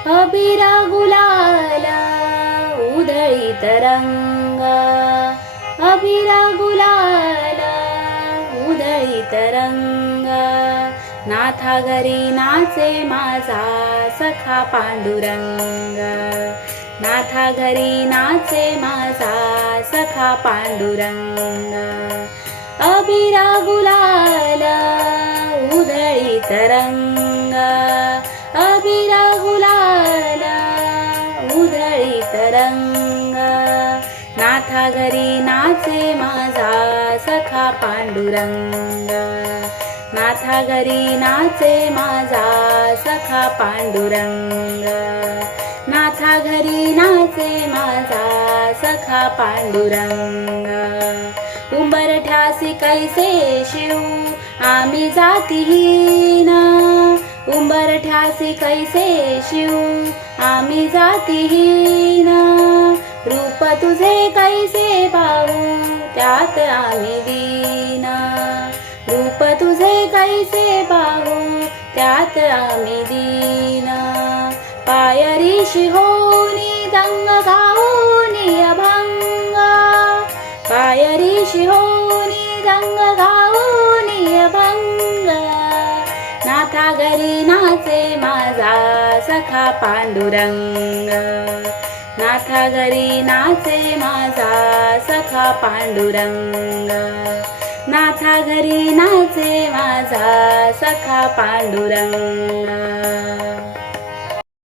अबिरा गुलाला उधळीत रंग, अबिरा गुलाला उधळीत रंग. नाथा घरी नाचे माझा सखा पांडुरंग, नाथा घरी नाचे माझा सखा पांडुरंग. अबिरा गुलाला उधळीत रंग, अबिरा गुलाला उधळीत रंग. नाथा घरी नाचे माझा सखा पांडुरंग, नाथा घरी नाचे माझा सखा पांडुरंग. नाथा घरी नाचे माझा सखा पांडुरंग. उंबरठ्यासी कैसे शिव आम्ही जातीहीन, उंबरठ्यासी कैसे शिव आम्ही जातीहीन. रूप तुझे कैसे पाहू त्यात आम्ही दीन, रूप तुझे कैसे पाहू त्यात आम्ही दीन. पायरीशी होनी दंग गाऊनी अभंग, पायरीशी होनी दंग गाऊनी अभंग. नाथा घरी नाचे माझा सखा पांडुरंग, नाथा घरी नाचे माझा सखा पांडुरंग. नाथा घरी नाचे माझा सखा पांडुरंग.